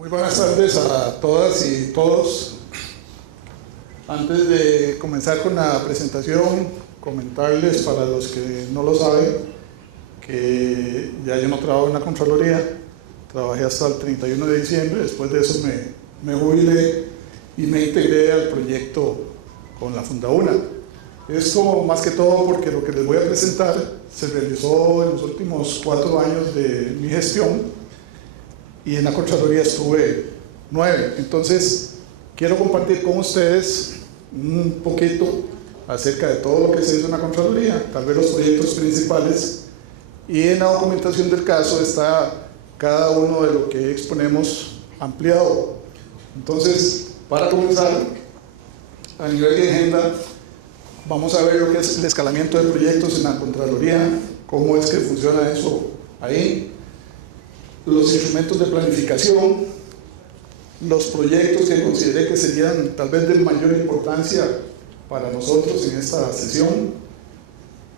Muy buenas tardes a todas y todos. Antes de comenzar con la presentación, comentarles para los que no lo saben que ya yo no trabajo en la Contraloría, trabajé hasta el 31 de diciembre, después de eso me jubilé y me integré al proyecto con la Fundauna. Esto más que todo porque lo que les voy a presentar se realizó en los últimos 4 años de mi gestión y en la Contraloría estuve 9. Entonces quiero compartir con ustedes un poquito acerca de todo lo que se hizo en la Contraloría, tal vez los proyectos principales, y en la documentación del caso está cada uno de lo que exponemos ampliado. Entonces, para comenzar, a nivel de agenda, vamos a ver lo que es el escalamiento de proyectos en la Contraloría, cómo es que funciona eso ahí, los instrumentos de planificación, los proyectos que consideré que serían tal vez de mayor importancia para nosotros en esta sesión,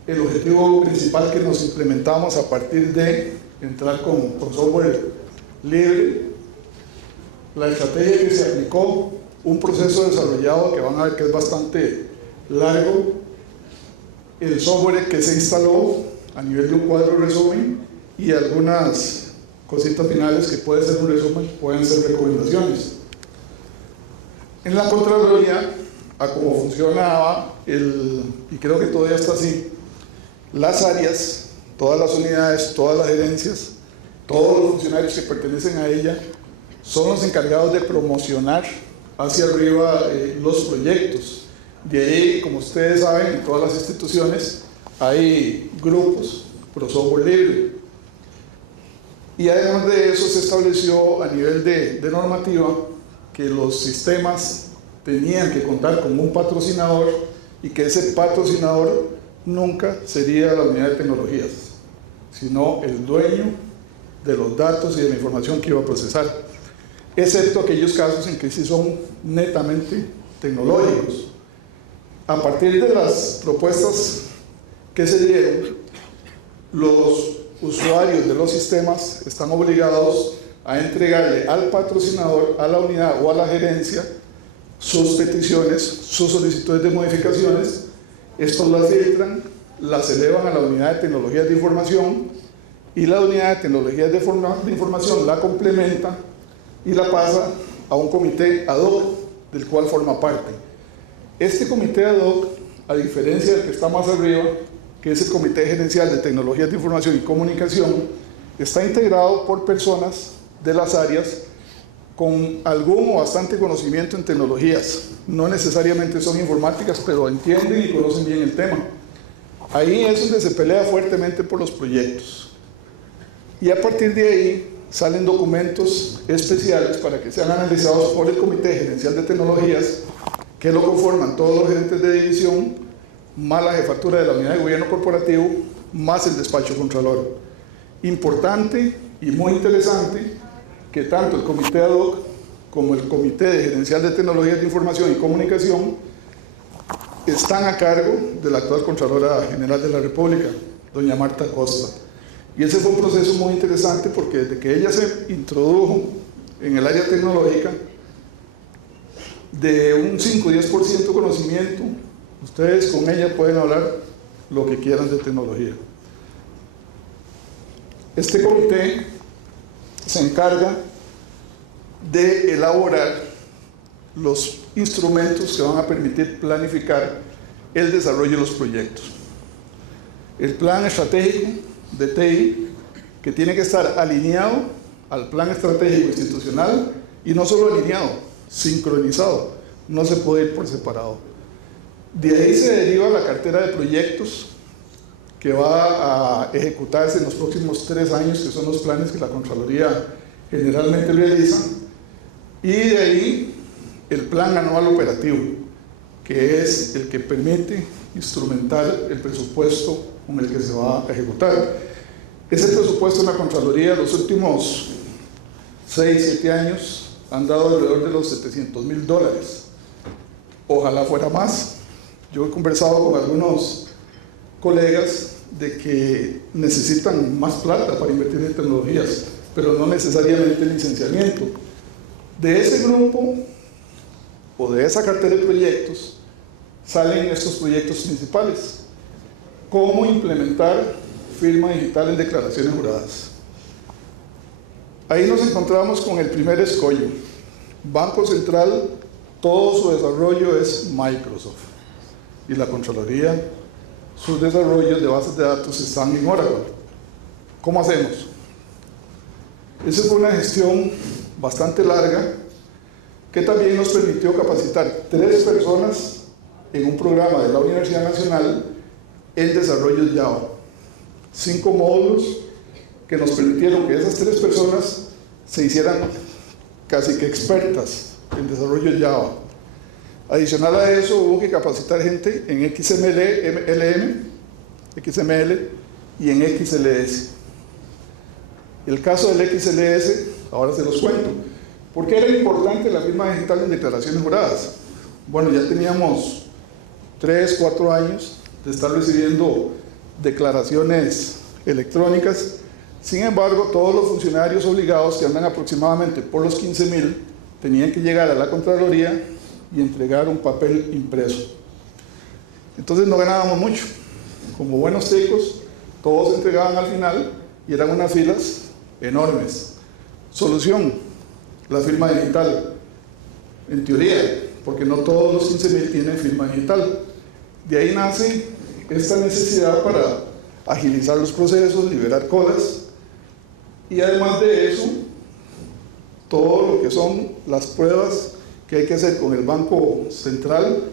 el objetivo principal que nos implementamos a partir de entrar con software libre, la estrategia que se aplicó, un proceso desarrollado que van a ver que es bastante largo, el software que se instaló a nivel de un cuadro resumen y algunas cositas finales que puede ser un resumen, pueden ser recomendaciones. En la Contraloría, a cómo funcionaba, y creo que todavía está así, las áreas, todas las unidades, todas las gerencias, todos los funcionarios que pertenecen a ella, son los encargados de promocionar hacia arriba los proyectos. De ahí, como ustedes saben, en todas las instituciones hay grupos pro software libre. Y además de eso se estableció a nivel de normativa que los sistemas tenían que contar con un patrocinador y que ese patrocinador nunca sería la unidad de tecnologías, sino el dueño de los datos y de la información que iba a procesar, excepto aquellos casos en que sí son netamente tecnológicos. A partir de las propuestas que se dieron, los usuarios de los sistemas están obligados a entregarle al patrocinador, a la unidad o a la gerencia sus peticiones, sus solicitudes de modificaciones. Estos las filtran, las elevan a la unidad de tecnologías de información y la unidad de tecnologías de información la complementa y la pasa a un comité ad hoc del cual forma parte. Este comité ad hoc, a diferencia del que está más arriba, que es el Comité Gerencial de Tecnologías de Información y Comunicación, está integrado por personas de las áreas con algún o bastante conocimiento en tecnologías. No necesariamente son informáticas, pero entienden y conocen bien el tema. Ahí es donde se pelea fuertemente por los proyectos. Y a partir de ahí salen documentos especiales para que sean analizados por el Comité Gerencial de Tecnologías, que lo conforman todos los gerentes de división, más la jefatura de la unidad de gobierno corporativo, más el despacho contralor. Importante y muy interesante que tanto el comité ad hoc como el comité de gerencial de tecnologías de información y comunicación están a cargo de la actual Contralora General de la República, doña Marta Costa. Y ese fue un proceso muy interesante porque desde que ella se introdujo en el área tecnológica, de un 5 o 10% conocimiento, ustedes con ella pueden hablar lo que quieran de tecnología. Este comité se encarga de elaborar los instrumentos que van a permitir planificar el desarrollo de los proyectos. El plan estratégico de TI, que tiene que estar alineado al plan estratégico institucional, y no solo alineado, sincronizado, no se puede ir por separado. De ahí se deriva la cartera de proyectos que va a ejecutarse en los próximos 3 años, que son los planes que la Contraloría generalmente realiza, y de ahí el plan anual operativo, que es el que permite instrumentar el presupuesto con el que se va a ejecutar. Ese presupuesto en la Contraloría los últimos 6, 7 años han dado alrededor de los $700,000. Ojalá fuera más. Yo he conversado con algunos colegas de que necesitan más plata para invertir en tecnologías, pero no necesariamente licenciamiento. De ese grupo o de esa cartera de proyectos salen estos proyectos principales. Cómo implementar firma digital en declaraciones juradas. Ahí nos encontramos con el primer escollo. Banco Central, todo su desarrollo es Microsoft. Y la Contraloría, sus desarrollos de bases de datos están en Oracle. ¿Cómo hacemos? Esa fue una gestión bastante larga que también nos permitió capacitar 3 personas en un programa de la Universidad Nacional en desarrollo Java. 5 módulos que nos permitieron que esas 3 personas se hicieran casi que expertas en desarrollo Java. Adicional a eso, hubo que capacitar gente en XML y en XLS. El caso del XLS, ahora se los cuento. ¿Por qué era importante la firma digital en declaraciones juradas? Bueno, ya teníamos 3, 4 años de estar recibiendo declaraciones electrónicas. Sin embargo, todos los funcionarios obligados, que andan aproximadamente por los 15,000, tenían que llegar a la Contraloría y entregar un papel impreso. Entonces no ganábamos mucho. Como buenos ticos, todos se entregaban al final y eran unas filas enormes. Solución: la firma digital. En teoría, porque no todos los 15,000 tienen firma digital. De ahí nace esta necesidad para agilizar los procesos, liberar colas, y además de eso, todo lo que son las pruebas que hay que hacer con el Banco Central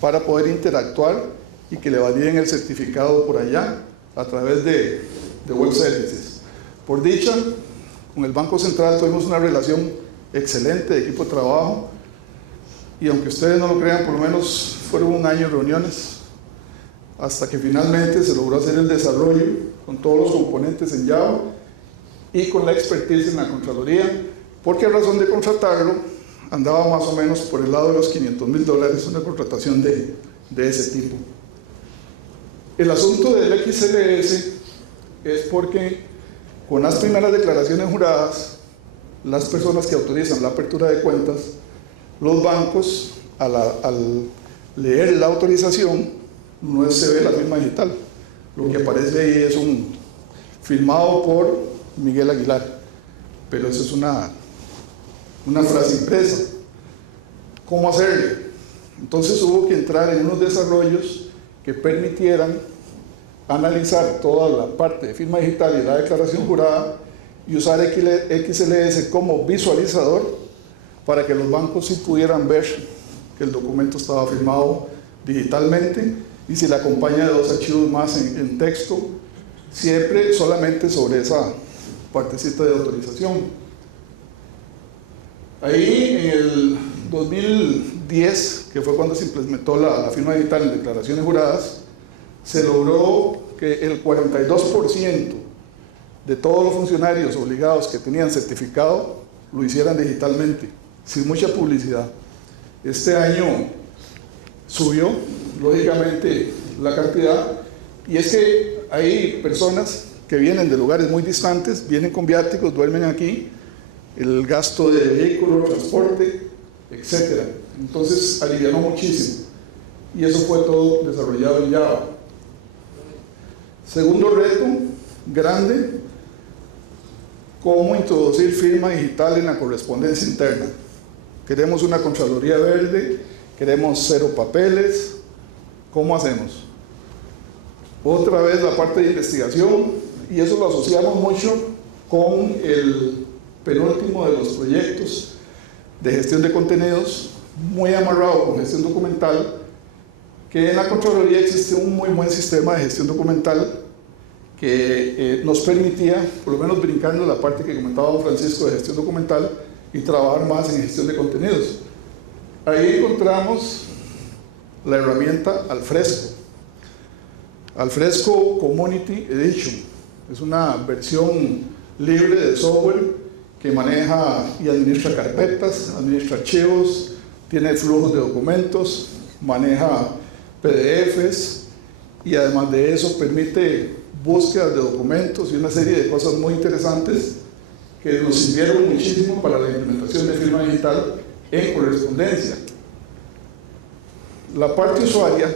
para poder interactuar y que le validen el certificado por allá a través de web services. Por dicha, con el Banco Central tuvimos una relación excelente de equipo de trabajo, y aunque ustedes no lo crean, por lo menos fueron un año de reuniones hasta que finalmente se logró hacer el desarrollo con todos los componentes en Java y con la expertise en la Contraloría, porque a razón de contratarlo andaba más o menos por el lado de los $500,000 una contratación de ese tipo. El asunto del XLS es porque con las primeras declaraciones juradas, las personas que autorizan la apertura de cuentas, los bancos, al leer la autorización, no se ve la firma digital. Lo que aparece ahí es un firmado por Miguel Aguilar, pero eso es una frase impresa. ¿Cómo hacerle? Entonces hubo que entrar en unos desarrollos que permitieran analizar toda la parte de firma digital y la declaración jurada y usar XLS como visualizador para que los bancos sí pudieran ver que el documento estaba firmado digitalmente, y si le acompaña de 2 archivos más en texto, siempre solamente sobre esa partecita de autorización. Ahí en el 2010, que fue cuando se implementó la firma digital en declaraciones juradas, se logró que el 42% de todos los funcionarios obligados que tenían certificado lo hicieran digitalmente, sin mucha publicidad. Este año subió, lógicamente, la cantidad, y es que hay personas que vienen de lugares muy distantes, vienen con viáticos, duermen aquí, el gasto de vehículo, transporte, etc. Entonces alivianó muchísimo, y eso fue todo desarrollado en Java. Segundo reto grande: cómo introducir firma digital en la correspondencia interna. Queremos una Contraloría verde, queremos 0 papeles. ¿Cómo hacemos? Otra vez la parte de investigación, y eso lo asociamos mucho con el penúltimo de los proyectos de gestión de contenidos, muy amarrado con gestión documental, que en la Contraloría existe un muy buen sistema de gestión documental que nos permitía, por lo menos brincando la parte que comentaba don Francisco de gestión documental, y trabajar más en gestión de contenidos. Ahí encontramos la herramienta Alfresco. Alfresco Community Edition es una versión libre de software que maneja y administra carpetas, administra archivos, tiene flujos de documentos, maneja PDFs, y además de eso permite búsquedas de documentos y una serie de cosas muy interesantes que nos sirvieron muchísimo para la implementación de firma digital en correspondencia. La parte usuaria,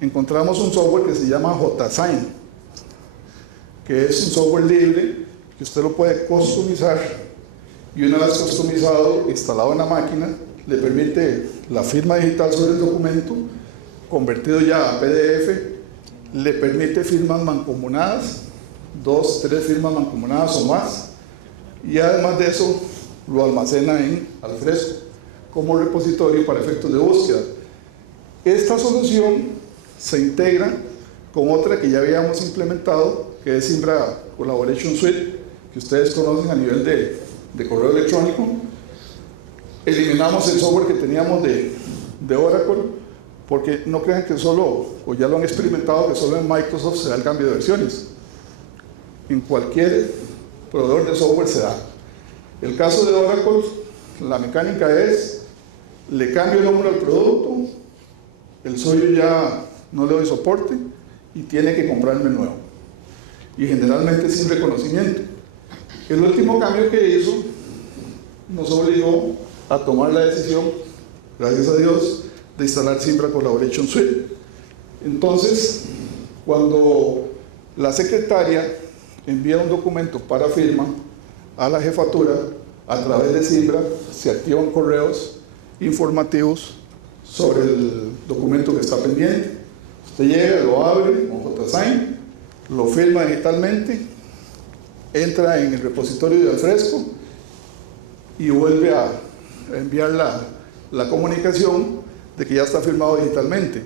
encontramos un software que se llama JSign, que es un software libre que usted lo puede customizar, y una vez customizado, instalado en la máquina, le permite la firma digital sobre el documento, convertido ya a PDF, le permite firmas mancomunadas, 2, 3 firmas mancomunadas o más, y además de eso lo almacena en Alfresco como repositorio para efectos de búsqueda. Esta solución se integra con otra que ya habíamos implementado, que es Zimbra Collaboration Suite, que ustedes conocen a nivel de correo electrónico. Eliminamos el software que teníamos de Oracle, porque no crean que solo, o ya lo han experimentado, que solo en Microsoft se da el cambio de versiones. En cualquier proveedor de software se da. El caso de Oracle, la mecánica es, le cambio el nombre al producto, el suyo ya no le doy soporte y tiene que comprarme nuevo. Y generalmente sin reconocimiento. El último cambio que hizo nos obligó a tomar la decisión, gracias a Dios, de instalar Zimbra Collaboration Suite. Entonces, cuando la secretaria envía un documento para firma a la jefatura, a través de Zimbra se activan correos informativos sobre el documento que está pendiente. Usted llega, lo abre con JSign, lo firma digitalmente, entra en el repositorio de Alfresco y vuelve a enviar la comunicación de que ya está firmado digitalmente.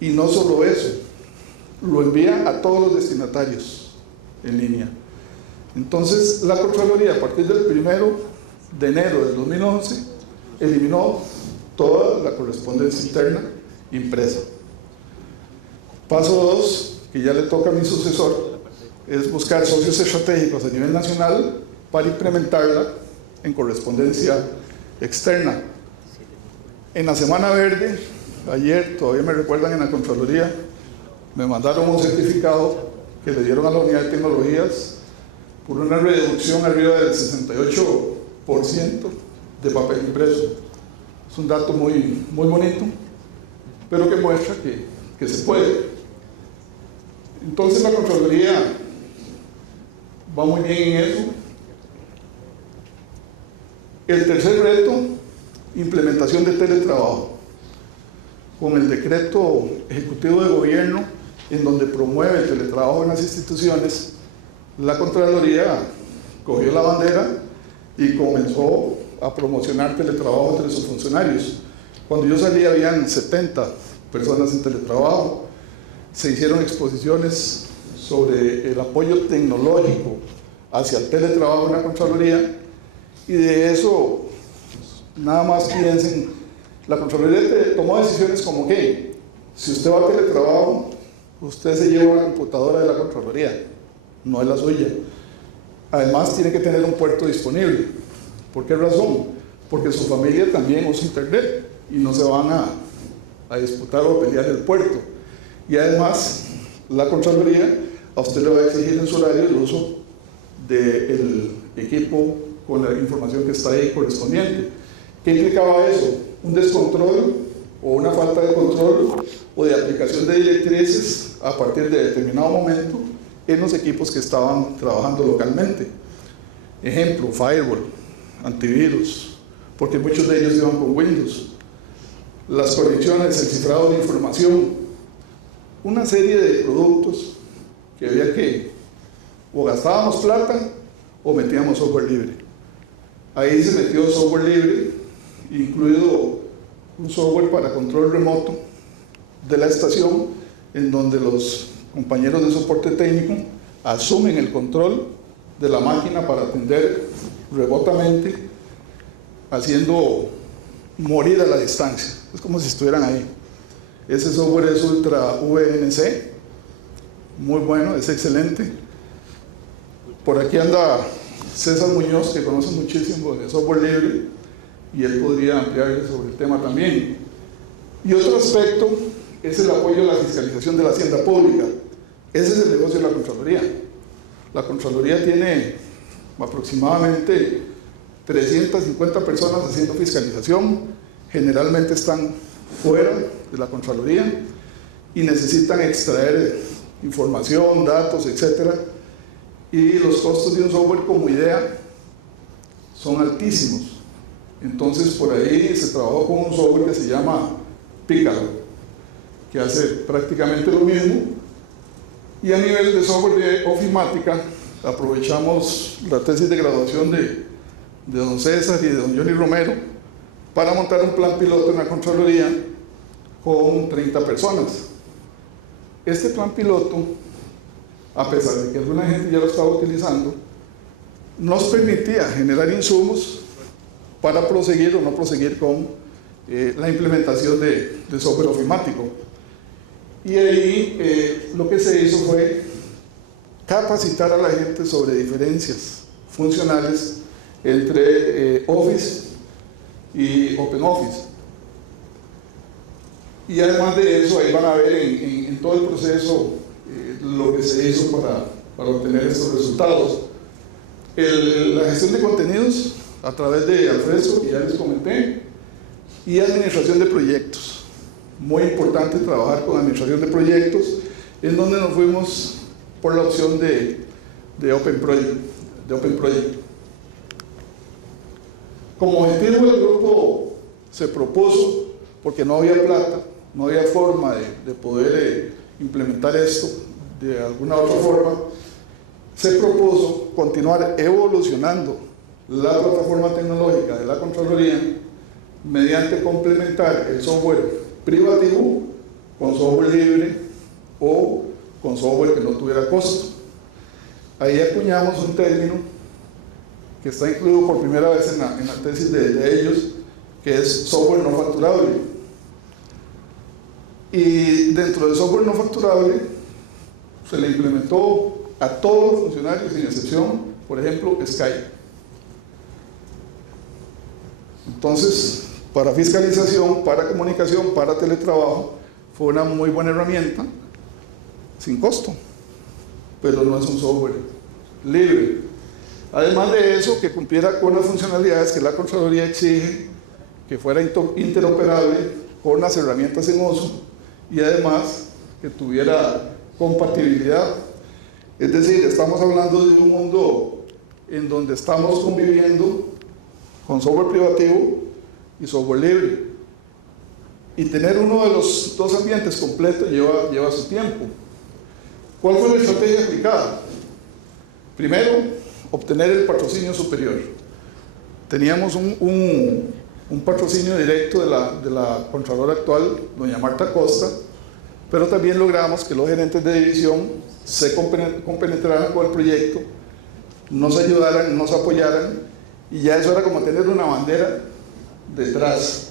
Y no solo eso, lo envía a todos los destinatarios en línea. Entonces, la Contraloría, a partir del 1 de enero del 2011, eliminó toda la correspondencia interna impresa. Paso 2, que ya le toca a mi sucesor, es buscar socios estratégicos a nivel nacional para implementarla en correspondencia externa. En la Semana Verde, ayer, todavía me recuerdan en la Contraloría, me mandaron un certificado que le dieron a la Unidad de Tecnologías por una reducción arriba del 68% de papel impreso. Es un dato muy bonito, pero que muestra que se puede. Entonces la Contraloría va muy bien en eso. El tercer reto, implementación de teletrabajo. Con el decreto ejecutivo de gobierno, en donde promueve el teletrabajo en las instituciones, la Contraloría cogió la bandera y comenzó a promocionar teletrabajo entre sus funcionarios. Cuando yo salí habían 70 personas en teletrabajo, se hicieron exposiciones sobre el apoyo tecnológico hacia el teletrabajo en la Contraloría, y de eso nada más piensen, la Contraloría tomó decisiones como que si usted va a teletrabajo, usted se lleva la computadora de la Contraloría, no es la suya. Además tiene que tener un puerto disponible. ¿Por qué razón? Porque su familia también usa internet y no se van a disputar o a pelear el puerto. Y además la Contraloría a usted le va a exigir en su horario el uso del equipo con la información que está ahí correspondiente. ¿Qué implicaba eso? Un descontrol o una falta de control o de aplicación de directrices a partir de determinado momento en los equipos que estaban trabajando localmente. Ejemplo, firewall, antivirus, porque muchos de ellos iban con Windows. Las conexiones, el cifrado de información, una serie de productos que había que o gastábamos plata o metíamos software libre. Ahí se metió software libre, incluido un software para control remoto de la estación, en donde los compañeros de soporte técnico asumen el control de la máquina para atender remotamente, haciendo morir a la distancia. Es como si estuvieran ahí. Ese software es Ultra VNC, muy bueno, es excelente. Por aquí anda César Muñoz, que conoce muchísimo de software libre, y él podría ampliarle sobre el tema también. Y otro aspecto es el apoyo a la fiscalización de la hacienda pública. Ese es el negocio de la Contraloría. La Contraloría tiene aproximadamente 350 personas haciendo fiscalización, generalmente están fuera de la Contraloría y necesitan extraer información, datos, etc. Y los costos de un software como IDEA son altísimos. Entonces por ahí se trabajó con un software que se llama Pícaro, que hace prácticamente lo mismo. Y a nivel de software de ofimática, aprovechamos la tesis de graduación de don César y de don Johnny Romero para montar un plan piloto en la Contraloría con 30 personas. Este plan piloto, a pesar de que alguna gente ya lo estaba utilizando, nos permitía generar insumos para proseguir o no proseguir con la implementación de software ofimático. Y ahí lo que se hizo fue capacitar a la gente sobre diferencias funcionales entre Office y OpenOffice. Y además de eso, ahí van a ver en todo el proceso lo que se hizo para obtener estos resultados. La gestión de contenidos a través de Alfresco, que ya les comenté, y administración de proyectos. Muy importante trabajar con administración de proyectos, en donde nos fuimos por la opción de Open Project. Como objetivo el grupo se propuso, porque no había plata, no había forma de poder implementar esto de alguna otra forma, se propuso continuar evolucionando la plataforma tecnológica de la Contraloría mediante complementar el software privativo con software libre o con software que no tuviera costo. Ahí acuñamos un término que está incluido por primera vez en la tesis de ellos, que es software no facturable. Y dentro del software no facturable se le implementó a todos los funcionarios, sin excepción, por ejemplo, Skype. Entonces, para fiscalización, para comunicación, para teletrabajo, fue una muy buena herramienta, sin costo, pero no es un software libre. Además de eso, que cumpliera con las funcionalidades que la Contraloría exige, que fuera interoperable con las herramientas en uso y además que tuviera compatibilidad. Es decir, estamos hablando de un mundo en donde estamos conviviendo con software privativo y software libre. Y tener uno de los dos ambientes completos lleva su tiempo. ¿Cuál fue la estrategia aplicada? Primero, obtener el patrocinio superior. Teníamos un patrocinio directo de la Contralora actual, doña Marta Costa, pero también logramos que los gerentes de división se compenetraran con el proyecto, nos ayudaran, nos apoyaran, y ya eso era como tener una bandera detrás.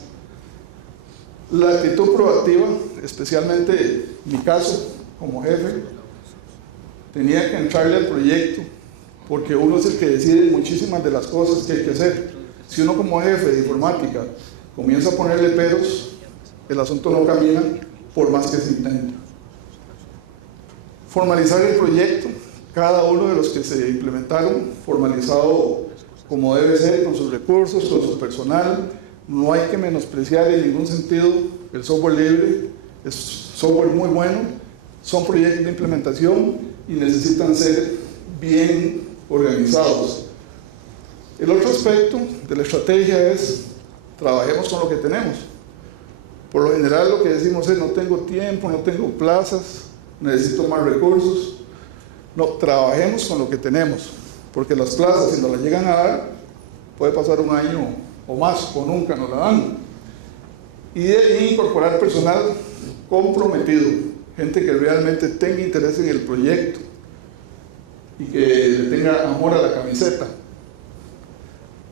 La actitud proactiva, especialmente mi caso como jefe, tenía que entrarle al proyecto, porque uno es el que decide muchísimas de las cosas que hay que hacer. Si uno como jefe de informática comienza a ponerle peros, el asunto no camina por más que se intente. Formalizar el proyecto, cada uno de los que se implementaron, formalizado como debe ser, con sus recursos, con su personal. No hay que menospreciar en ningún sentido el software libre, es software muy bueno, son proyectos de implementación y necesitan ser bien organizados. El otro aspecto de la estrategia es trabajemos con lo que tenemos. Por lo general lo que decimos es no tengo tiempo, no tengo plazas, necesito más recursos. No, trabajemos con lo que tenemos, porque las plazas, si nos las llegan a dar, puede pasar un año o más, o nunca nos la dan. Y de ahí incorporar personal comprometido, gente que realmente tenga interés en el proyecto y que le tenga amor a la camiseta.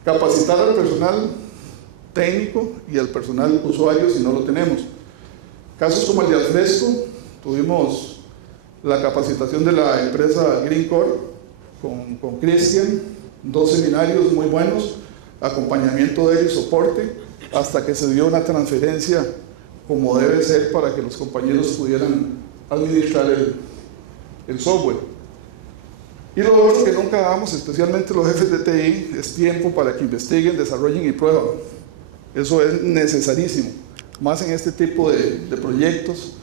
Capacitar al personal técnico y al personal usuario si no lo tenemos. Casos como el de Alfresco, tuvimos la capacitación de la empresa Greencore con Cristian, 2 seminarios muy buenos, acompañamiento de él y soporte, hasta que se dio una transferencia como debe ser para que los compañeros pudieran administrar el software. Y lo otro que nunca damos, especialmente los jefes de TI, es tiempo para que investiguen, desarrollen y prueban. Eso es necesarísimo, más en este tipo de proyectos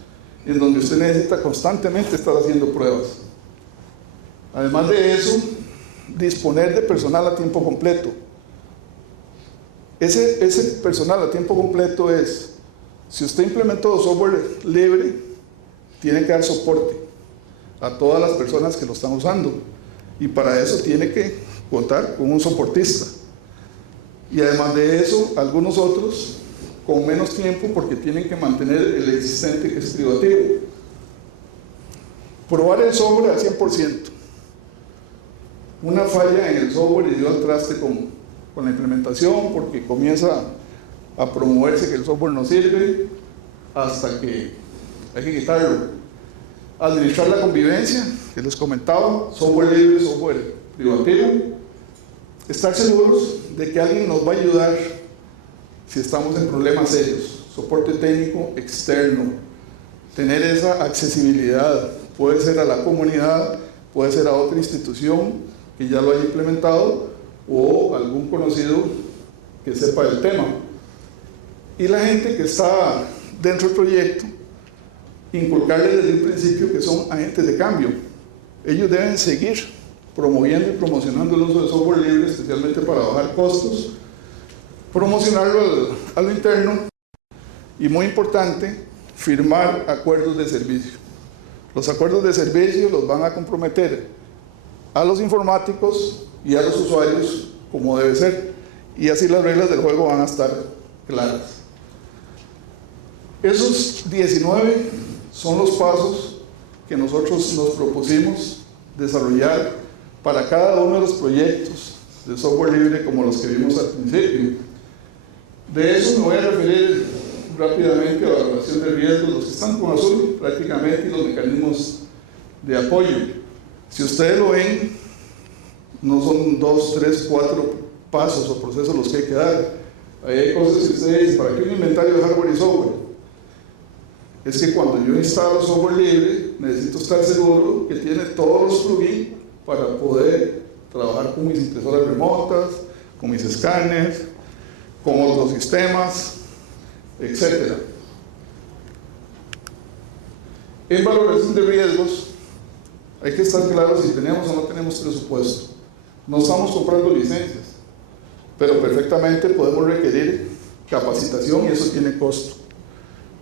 en donde usted necesita constantemente estar haciendo pruebas. Además de eso, disponer de personal a tiempo completo. Ese personal a tiempo completo es, si usted implementó software libre, tiene que dar soporte a todas las personas que lo están usando. Y para eso tiene que contar con un soportista. Y además de eso, algunos otros con menos tiempo porque tienen que mantener el existente que es privativo. Probar el software al 100%. Una falla en el software y dio al traste con la implementación porque comienza a promoverse que el software no sirve hasta que hay que quitarlo. Administrar la convivencia, que les comentaba, software libre, software privativo. Estar seguros de que alguien nos va a ayudar si estamos en problemas serios. Soporte técnico externo. Tener esa accesibilidad. Puede ser a la comunidad, puede ser a otra institución que ya lo haya implementado o algún conocido que sepa del tema. Y la gente que está dentro del proyecto, inculcarles desde el principio que son agentes de cambio. Ellos deben seguir promoviendo y promocionando el uso de software libre, especialmente para bajar costos, promocionarlo a lo interno y, muy importante, firmar acuerdos de servicio. Los acuerdos de servicio los van a comprometer a los informáticos y a los usuarios como debe ser, y así las reglas del juego van a estar claras. Esos 19 son los pasos que nosotros nos propusimos desarrollar para cada uno de los proyectos de software libre como los que vimos al principio. De eso me voy a referir rápidamente a la evaluación de riesgos, los que están con azul prácticamente, y los mecanismos de apoyo. Si ustedes lo ven, no son 2, 3, 4 pasos o procesos los que hay que dar. Ahí hay cosas que ustedes dicen, ¿para qué un inventario de hardware y software? Es que cuando yo instalo software libre, necesito estar seguro que tiene todos los plugins para poder trabajar con mis impresoras remotas, con mis escáneres, con otros sistemas, etc. En valoración de riesgos, hay que estar claros si tenemos o no tenemos presupuesto. No estamos comprando licencias, pero perfectamente podemos requerir capacitación y eso tiene costo.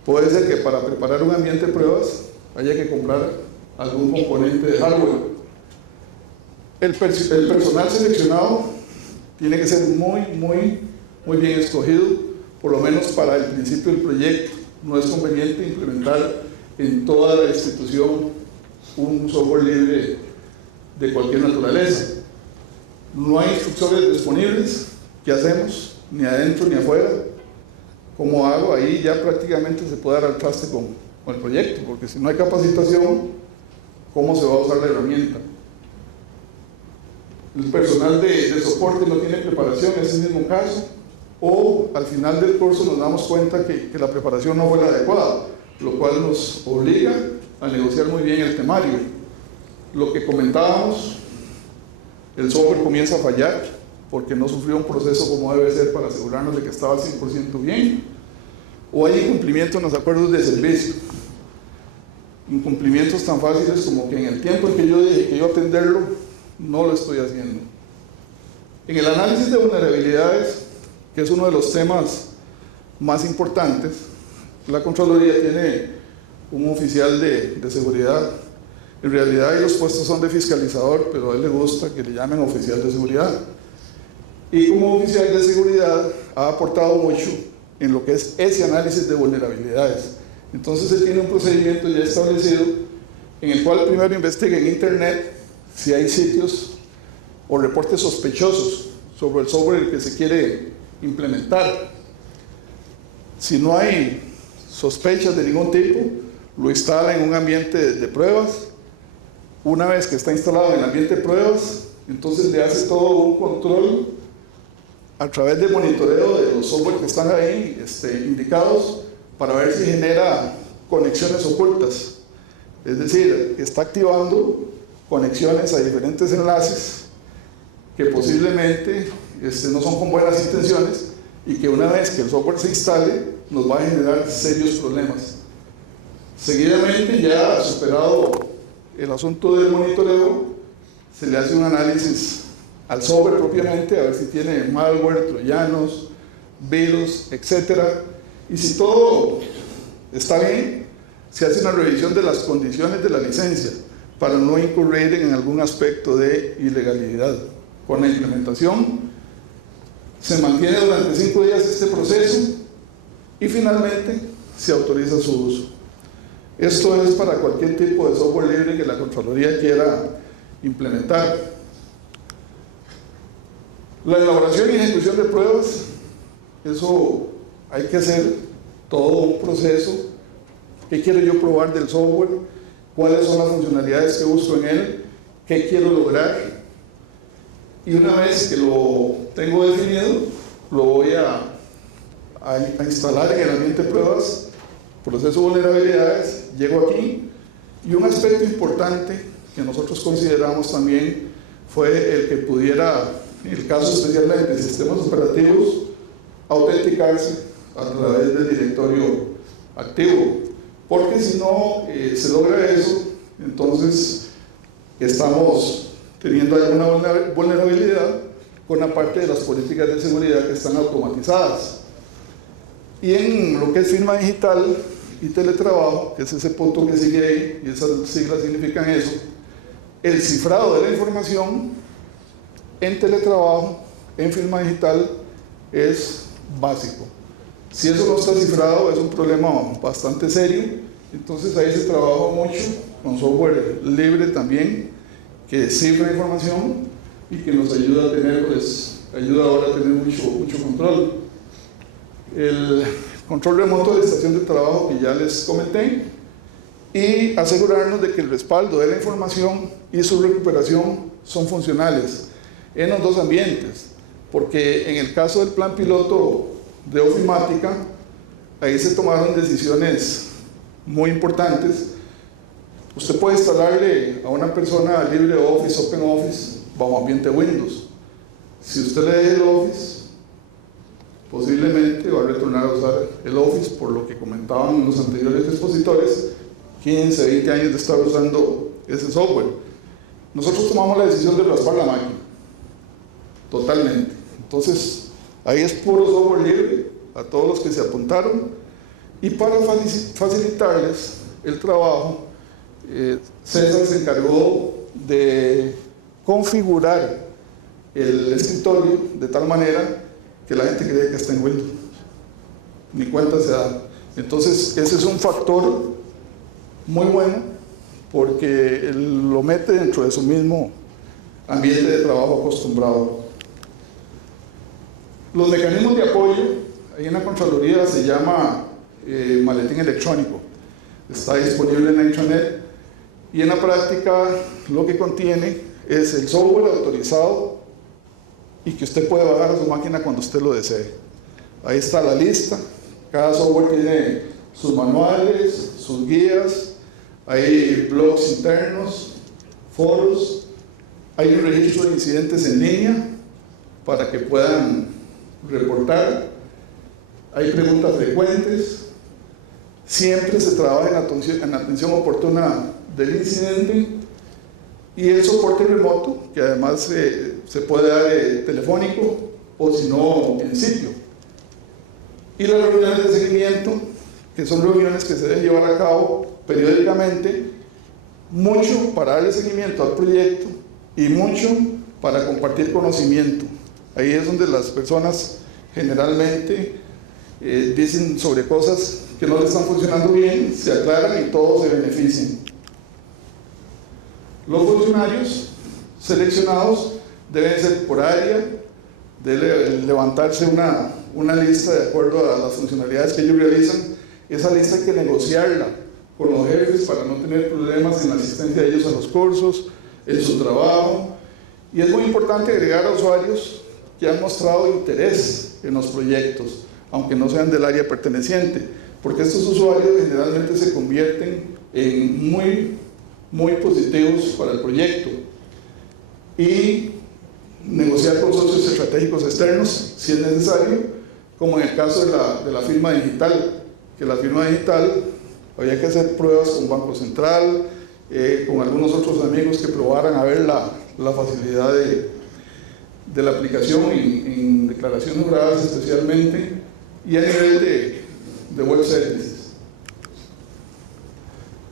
Puede ser que para preparar un ambiente de pruebas haya que comprar algún componente de hardware. El personal seleccionado tiene que ser muy bien escogido, por lo menos para el principio del proyecto. No es conveniente implementar en toda la institución un software libre de cualquier naturaleza. No hay instructores disponibles. ¿Qué hacemos? Ni adentro ni afuera. ¿Cómo hago? Ahí ya prácticamente se puede dar al traste con el proyecto, porque si no hay capacitación, ¿cómo se va a usar la herramienta? El personal de soporte no tiene preparación, es el mismo caso, o al final del curso nos damos cuenta que la preparación no fue la adecuada, lo cual nos obliga a negociar muy bien el temario. Lo que comentábamos, el software comienza a fallar porque no sufrió un proceso como debe ser para asegurarnos de que estaba al 100% bien, o hay incumplimiento en los acuerdos de servicio. Incumplimientos tan fáciles como que en el tiempo en que yo dije que iba a atenderlo, no lo estoy haciendo. En el análisis de vulnerabilidades, que es uno de los temas más importantes, la Contraloría tiene un oficial de seguridad. En realidad los puestos son de fiscalizador, pero a él le gusta que le llamen oficial de seguridad. Y como oficial de seguridad ha aportado mucho en lo que es ese análisis de vulnerabilidades. Entonces él tiene un procedimiento ya establecido en el cual primero investiga en internet si hay sitios o reportes sospechosos sobre el software que se quiere implementar. Si no hay sospechas de ningún tipo, lo instala en un ambiente de pruebas. Una vez que está instalado en el ambiente de pruebas, entonces le hace todo un control a través del monitoreo de los software que están ahí indicados para ver si genera conexiones ocultas. Es decir, está activando conexiones a diferentes enlaces que posiblemente no son con buenas intenciones y que una vez que el software se instale nos va a generar serios problemas. Seguidamente, ya superado el asunto del monitoreo, se le hace un análisis al software propiamente, a ver si tiene malware, troyanos, virus, etc. Y si todo está bien, se hace una revisión de las condiciones de la licencia para no incurrir en algún aspecto de ilegalidad. Con la implementación se mantiene durante 5 días este proceso y finalmente se autoriza su uso. Esto es para cualquier tipo de software libre que la Contraloría quiera implementar. La elaboración y ejecución de pruebas, eso hay que hacer todo un proceso. ¿Qué quiero yo probar del software? ¿Cuáles son las funcionalidades que busco en él? ¿Qué quiero lograr? Y una vez que lo tengo definido, lo voy a instalar en el ambiente de pruebas, proceso de vulnerabilidades, llego aquí, y un aspecto importante que nosotros consideramos también fue el que pudiera, en el caso especialmente de sistemas operativos, autenticarse a través del directorio activo, porque si no se logra eso, entonces estamos teniendo alguna vulnerabilidad con la parte de las políticas de seguridad que están automatizadas. Y en lo que es firma digital y teletrabajo, que es ese punto que sigue ahí, y esas siglas significan eso, el cifrado de la información en teletrabajo, en firma digital, es básico. Si eso no está cifrado, es un problema bastante serio. Entonces ahí se trabaja mucho con software libre también, que cifra información y que nos ayuda a tener, ayuda ahora a tener mucho control. El control remoto de la estación de trabajo que ya les comenté, y asegurarnos de que el respaldo de la información y su recuperación son funcionales en los dos ambientes, porque en el caso del plan piloto de ofimática, ahí se tomaron decisiones muy importantes. Usted puede instalarle a una persona LibreOffice, OpenOffice, bajo ambiente Windows. Si usted le deja el Office, posiblemente va a retornar a usar el Office, por lo que comentaban los anteriores expositores, 15, 20 años de estar usando ese software. Nosotros tomamos la decisión de raspar la máquina, totalmente. Entonces, ahí es puro software libre a todos los que se apuntaron, y para facilitarles el trabajo, César se encargó de configurar el escritorio de tal manera que la gente cree que está en Windows, ni cuenta se da. Entonces ese es un factor muy bueno, porque lo mete dentro de su mismo ambiente de trabajo acostumbrado. Los mecanismos de apoyo, ahí en la Contraloría se llama maletín electrónico, está disponible en la intranet, y en la práctica lo que contiene es el software autorizado y que usted puede bajar a su máquina cuando usted lo desee. Ahí está la lista, cada software tiene sus manuales, sus guías, hay blogs internos, foros, hay un registro de incidentes en línea para que puedan reportar, hay preguntas frecuentes, siempre se trabaja en la atención oportuna del incidente, y el soporte remoto, que además se puede dar telefónico o si no en sitio. Y las reuniones de seguimiento, que son reuniones que se deben llevar a cabo periódicamente, mucho para darle seguimiento al proyecto y mucho para compartir conocimiento. Ahí es donde las personas generalmente dicen sobre cosas que no les están funcionando bien, se aclaran y todos se benefician. Los funcionarios seleccionados deben ser por área, debe levantarse una lista de acuerdo a las funcionalidades que ellos realizan. Esa lista hay que negociarla con los jefes para no tener problemas en la asistencia de ellos a los cursos, en su trabajo. Y es muy importante agregar a usuarios que han mostrado interés en los proyectos, aunque no sean del área perteneciente, porque estos usuarios generalmente se convierten en muy muy positivos para el proyecto y negociar con socios estratégicos externos si es necesario, como en el caso de la firma digital, que la firma digital había que hacer pruebas con Banco Central, con algunos otros amigos que probaran a ver la facilidad de la aplicación en declaraciones juradas especialmente, y a nivel de web services.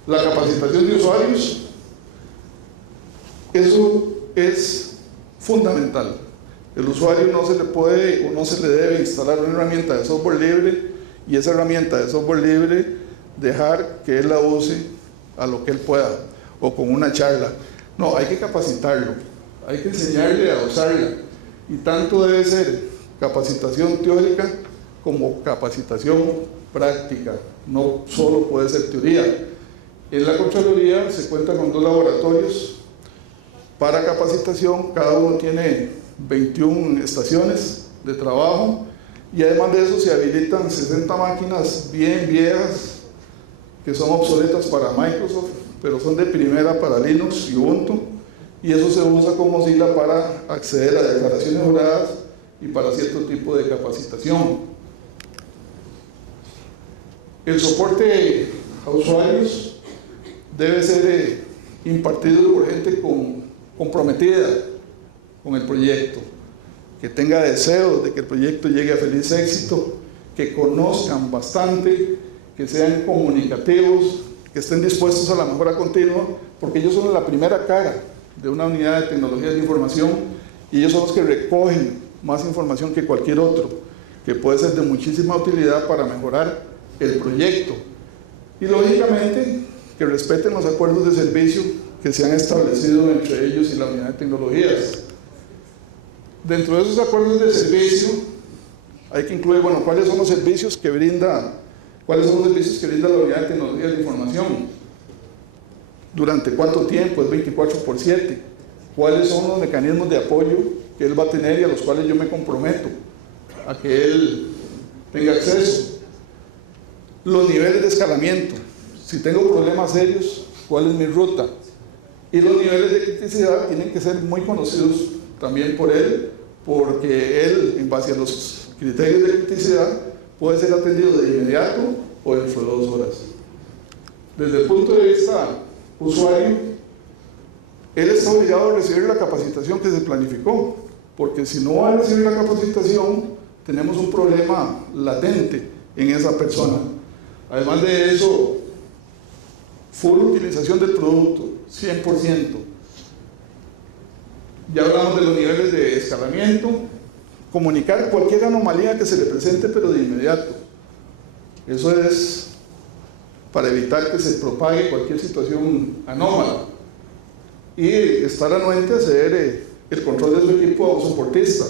La capacitación de usuarios, eso es fundamental. El usuario no se le puede o no se le debe instalar una herramienta de software libre y esa herramienta de software libre dejar que él la use a lo que él pueda o con una charla. No, hay que capacitarlo, hay que enseñarle a usarla y tanto debe ser capacitación teórica como capacitación práctica, no solo puede ser teoría. En la Contraloría se cuenta con 2 laboratorios para capacitación, cada uno tiene 21 estaciones de trabajo y además de eso se habilitan 60 máquinas bien viejas que son obsoletas para Microsoft, pero son de primera para Linux y Ubuntu, y eso se usa como Mozilla para acceder a declaraciones juradas y para cierto tipo de capacitación. El soporte a usuarios debe ser impartido por gente comprometida con el proyecto, que tenga deseos de que el proyecto llegue a feliz éxito, que conozcan bastante, que sean comunicativos, que estén dispuestos a la mejora continua, porque ellos son la primera cara de una unidad de tecnologías de información y ellos son los que recogen más información que cualquier otro, que puede ser de muchísima utilidad para mejorar el proyecto. Y lógicamente que respeten los acuerdos de servicio que se han establecido entre ellos y la unidad de tecnologías. Dentro de esos acuerdos de servicio hay que incluir, bueno, cuáles son los servicios que brinda la unidad de tecnologías de información, durante cuánto tiempo, es 24/7, cuáles son los mecanismos de apoyo que él va a tener y a los cuales yo me comprometo a que él tenga acceso, los niveles de escalamiento, si tengo problemas serios, cuál es mi ruta, y los niveles de criticidad tienen que ser muy conocidos también por él, porque él, en base a los criterios de criticidad, puede ser atendido de inmediato o dentro de 2 horas. Desde el punto de vista usuario, él está obligado a recibir la capacitación que se planificó, porque si no va a recibir la capacitación, tenemos un problema latente en esa persona. Además de eso, full utilización del producto, 100%. Ya hablamos de los niveles de escalamiento, comunicar cualquier anomalía que se le presente, pero de inmediato. Eso es para evitar que se propague cualquier situación anómala. Y estar anuente a hacer el control de su equipo a un soportista.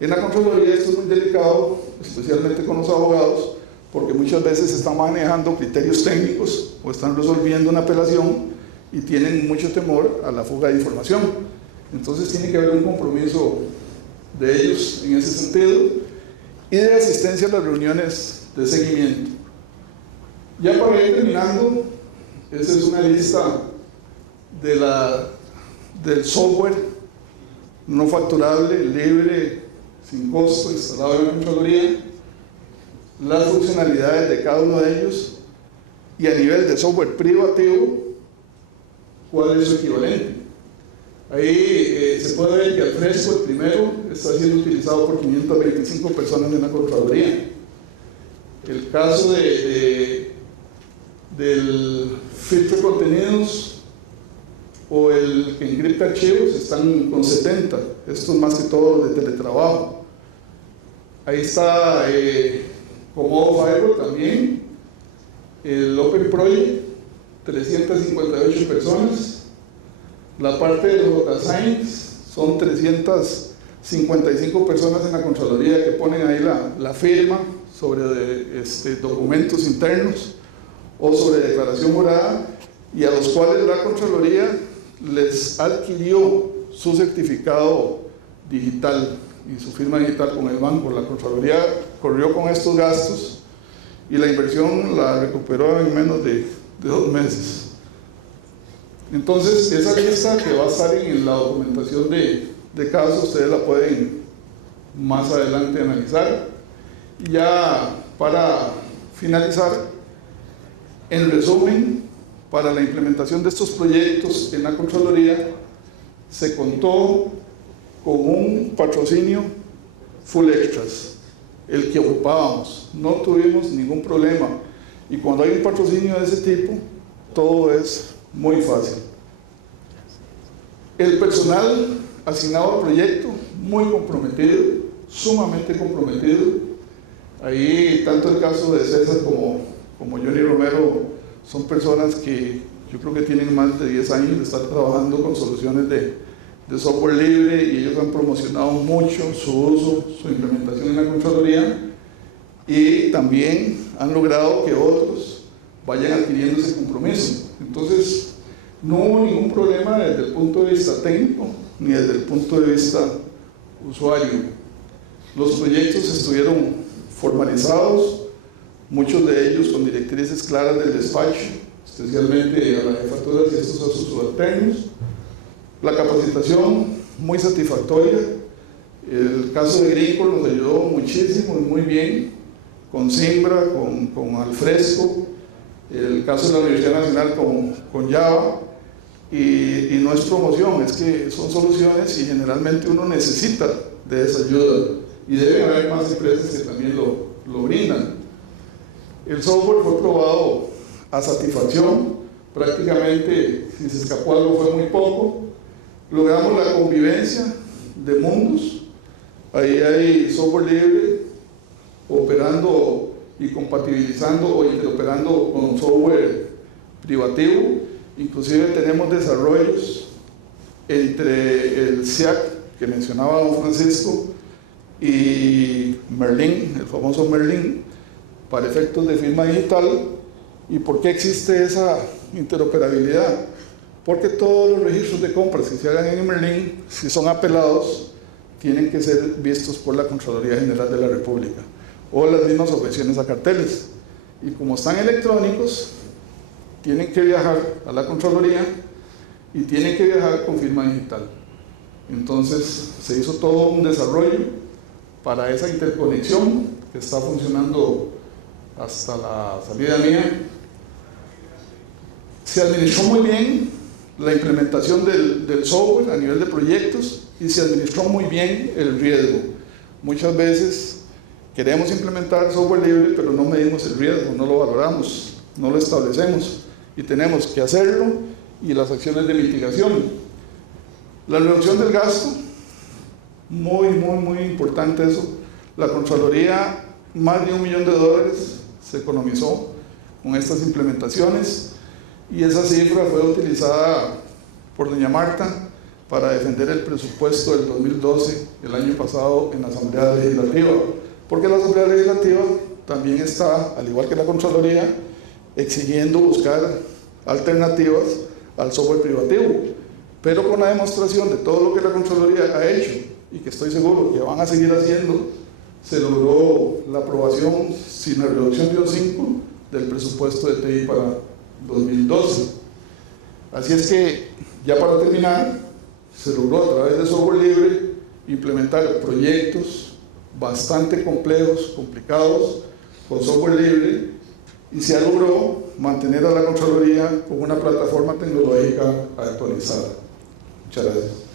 En la Contraloría esto es muy delicado, especialmente con los abogados, porque muchas veces están manejando criterios técnicos o están resolviendo una apelación y tienen mucho temor a la fuga de información. Entonces tiene que haber un compromiso de ellos en ese sentido y de asistencia a las reuniones de seguimiento. Ya para ir terminando, esa es una lista del software no facturable, libre, sin costo, instalado en la Contraloría, las funcionalidades de cada uno de ellos y a nivel de software privativo, cuál es su equivalente. Ahí se puede ver que Alfresco, el primero, está siendo utilizado por 525 personas en la Contraloría. El caso del filtro de contenidos o el que encripta archivos están con 70, estos más que todo de teletrabajo. Ahí está Comodo Firewall también, el Open Project, 358 personas. La parte de los data science son 355 personas en la Contraloría que ponen ahí la firma sobre documentos internos o sobre declaración jurada y a los cuales la Contraloría les adquirió su certificado digital y su firma digital con el banco. La Contraloría corrió con estos gastos y la inversión la recuperó en menos de 2 meses. Entonces, esa lista que va a estar en la documentación de casos, ustedes la pueden más adelante analizar. Y ya para finalizar, en resumen, para la implementación de estos proyectos en la Contraloría, se contó con un patrocinio full extras, el que ocupábamos, no tuvimos ningún problema. Y cuando hay un patrocinio de ese tipo, todo es muy fácil. El personal asignado al proyecto, muy comprometido, sumamente comprometido. Ahí, tanto el caso de César como Johnny Romero, son personas que yo creo que tienen más de 10 años de estar trabajando con soluciones de software libre, y ellos han promocionado mucho su uso, su implementación en la Contraloría, y también han logrado que otros vayan adquiriendo ese compromiso. Entonces, no hubo ningún problema desde el punto de vista técnico ni desde el punto de vista usuario. Los proyectos estuvieron formalizados, muchos de ellos con directrices claras del despacho, especialmente a las jefaturas y estos a sus subalternos. La capacitación muy satisfactoria. El caso de Greencore nos ayudó muchísimo y muy bien, con Simbra, con Alfresco. El caso de la Universidad Nacional con Java. Y no es promoción, es que son soluciones y generalmente uno necesita de esa ayuda, y debe haber más empresas que también lo brindan. El software fue probado a satisfacción, prácticamente si se escapó algo fue muy poco. Logramos la convivencia de mundos. Ahí hay software libre operando y compatibilizando o interoperando con software privativo. Inclusive tenemos desarrollos entre el SIAC que mencionaba don Francisco y Merlin, el famoso Merlin, para efectos de firma digital. ¿Y por qué existe esa interoperabilidad? Porque todos los registros de compras que se hagan en Merlin, si son apelados, tienen que ser vistos por la Contraloría General de la República o las mismas objeciones a carteles. Y como están electrónicos, tienen que viajar a la Contraloría y tienen que viajar con firma digital. Entonces se hizo todo un desarrollo para esa interconexión que está funcionando hasta la salida mía. Se administró muy bien la implementación del software a nivel de proyectos, y se administró muy bien el riesgo. Muchas veces queremos implementar software libre, pero no medimos el riesgo, no lo valoramos, no lo establecemos, y tenemos que hacerlo, y las acciones de mitigación. La reducción del gasto, muy importante eso. La Contraloría, más de $1 millón se economizó con estas implementaciones, y esa cifra fue utilizada por doña Marta para defender el presupuesto del 2012, el año pasado, en la Asamblea Legislativa, porque la Asamblea Legislativa también está, al igual que la Contraloría, exigiendo buscar alternativas al software privativo, pero con la demostración de todo lo que la Contraloría ha hecho, y que estoy seguro que van a seguir haciendo, se logró la aprobación sin la reducción de un 5 del presupuesto de TI para 2012. Así es que, ya para terminar, se logró a través de software libre implementar proyectos bastante complejos, complicados, con software libre, y se logró mantener a la Contraloría con una plataforma tecnológica actualizada. Muchas gracias.